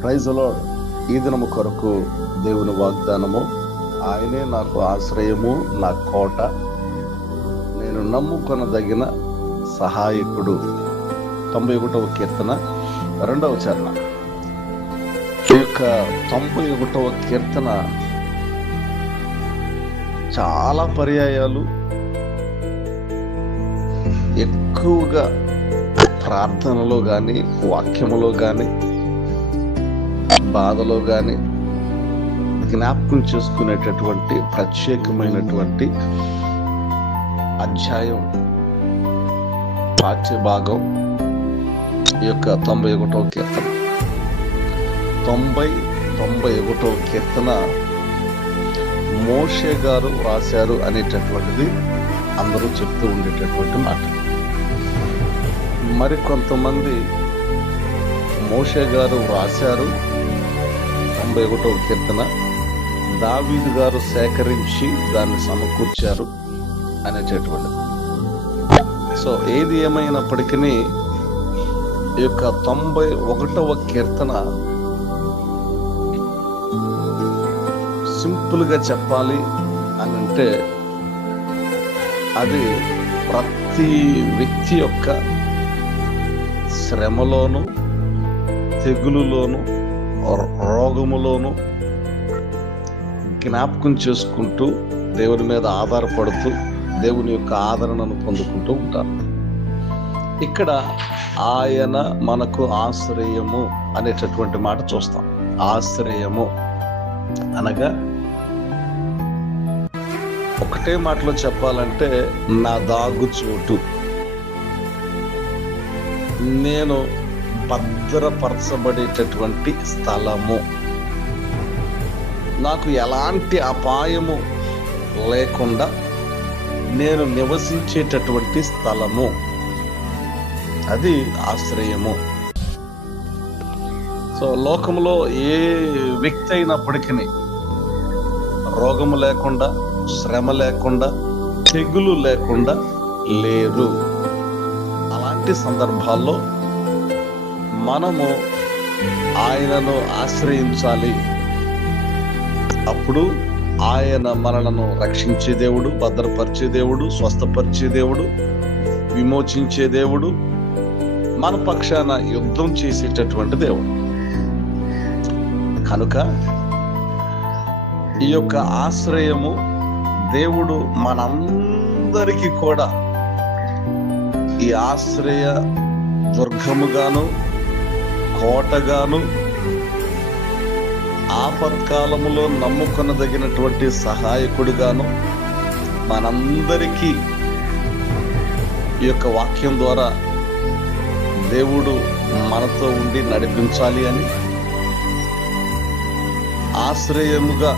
Praise the lord. ఈ దినము కొరకు దేవుని వాగ్దానము, ఆయనే నాకు ఆశ్రయము, నా కోట, నేను నమ్ముకొనదగిన సహాయకుడు. 91వ కీర్తన 2వ చరణం. ఈ యొక్క 91వ కీర్తన చాలా పర్యాయాలు ఎక్కువగా ప్రార్థనలో కానీ, వాక్యములో కానీ, బాధలో కానీ జ్ఞాపకం చేసుకునేటటువంటి ప్రత్యేకమైనటువంటి అధ్యాయం, పాఠ్య భాగం ఈ యొక్క 91వ కీర్తన. 91వ కీర్తన మోషే గారు రాశారు అనేటటువంటిది అందరూ చెప్తూ ఉండేటటువంటి మాట. మరి కొంతమంది మోషే గారు రాశారు 91వ కీర్తన, దావీదు గారు సేకరించి దాన్ని సమకూర్చారు అనేటటువంటిది. సో ఏది ఏమైనప్పటికీ ఈ యొక్క 91వ కీర్తన సింపుల్ గా చెప్పాలి అని అంటే, అది ప్రతి వ్యక్తి యొక్క శ్రమలోను, తెగులులోను, రోగములోను జ్ఞాపకం చేసుకుంటూ, దేవుని మీద ఆధారపడుతూ, దేవుని యొక్క ఆదరణను పొందుకుంటూ ఉంటారు. ఇక్కడ ఆయన మనకు ఆశ్రయము అనేటటువంటి మాట చూస్తాం. ఆశ్రయము అనగా ఒకటే మాటలో చెప్పాలంటే, నా దాగు చోటు, నేను భద్రపరచబడేటటువంటి స్థలము, నాకు ఎలాంటి అపాయము లేకుండా నేను నివసించేటటువంటి స్థలము, అది ఆశ్రయము. సో లోకంలో ఏ వ్యక్తి అయినప్పటికీ రోగము లేకుండా, శ్రమ లేకుండా, తెగులు లేకుండా లేరు. అలాంటి సందర్భాల్లో మనము ఆయనను ఆశ్రయించాలి. అప్పుడు ఆయన మనలను రక్షించే దేవుడు, భద్రపరిచే దేవుడు, స్వస్థపరిచే దేవుడు, విమోచించే దేవుడు, మన పక్షాన యుద్ధం చేసేటటువంటి దేవుడు. కనుక ఈ యొక్క ఆశ్రయము దేవుడు మనందరికీ కూడా ఈ ఆశ్రయ దుర్గముగాను, కోటగాను, ఆపత్కాలములో నమ్ముకొనదగినటువంటి సహాయకుడిగాను మనందరికీ ఈ యొక్క వాక్యం ద్వారా దేవుడు మనతో ఉండి నడిపించాలి అని, ఆశ్రయముగా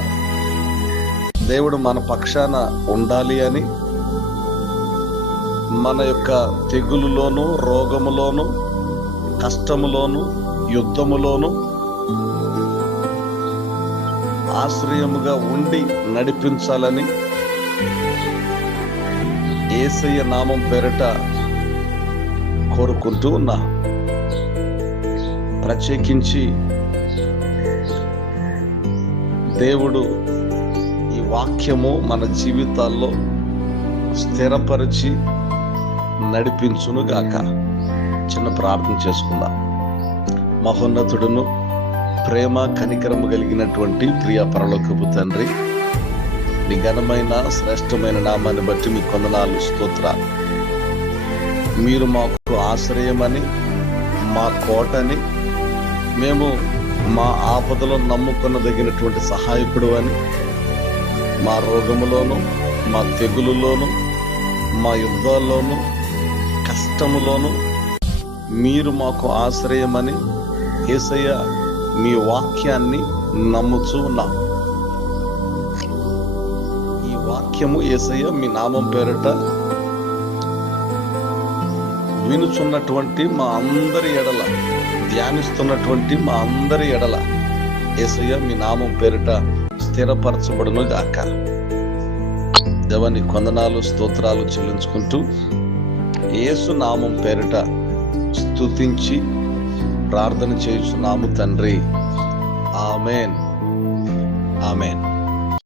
దేవుడు మన పక్షాన ఉండాలి అని, మన యొక్క తెగులులోను, రోగములోను, కష్టములోను, యుద్ధములోను ఆశ్రయముగా ఉండి నడిపించాలని యేసయ్య నామం పేరిట కోరుకుంటూ ఉన్నా. ప్రత్యేకించి దేవుడు ఈ వాక్యము మన జీవితాల్లో స్థిరపరిచి నడిపించునుగాక. చిన్న ప్రార్థన చేసుకుందాం. మహోన్నతుడును, ప్రేమ కనికరము కలిగినటువంటి ప్రియ పరలోకపు తండ్రి, నీ ఘనమైన శ్రేష్టమైన నామాన్ని బట్టి మీ కొందనాలు, స్తోత్రాలు. మీరు మాకు ఆశ్రయమని, మా కోటని, మేము మా ఆపదలో నమ్ముకొనదగినటువంటి సహాయకుడు అని, మా రోగములోను, మా తెగులులోను, మా యుద్ధాల్లోను, కష్టములోను మీరు మాకు ఆశ్రయమని యేసయ్య మీ వాక్యాన్ని నమ్ముచూ ఉన్నాం. ఈ వాక్యము యేసయ్య మీ నామం పేరిట వినుచున్నటువంటి మా అందరి ఎడల, ధ్యానిస్తున్నటువంటి మా అందరి ఎడల యేసయ్య మీ నామం పేరిట స్థిరపరచబడును గాక. దేవాని కొందనాలు, స్తోత్రాలు చెల్లించుకుంటూ యేసు నామం పేరిట స్తుతించి ప్రార్థన చేయుచున్నాము తండ్రి. ఆమెన్. ఆమెన్.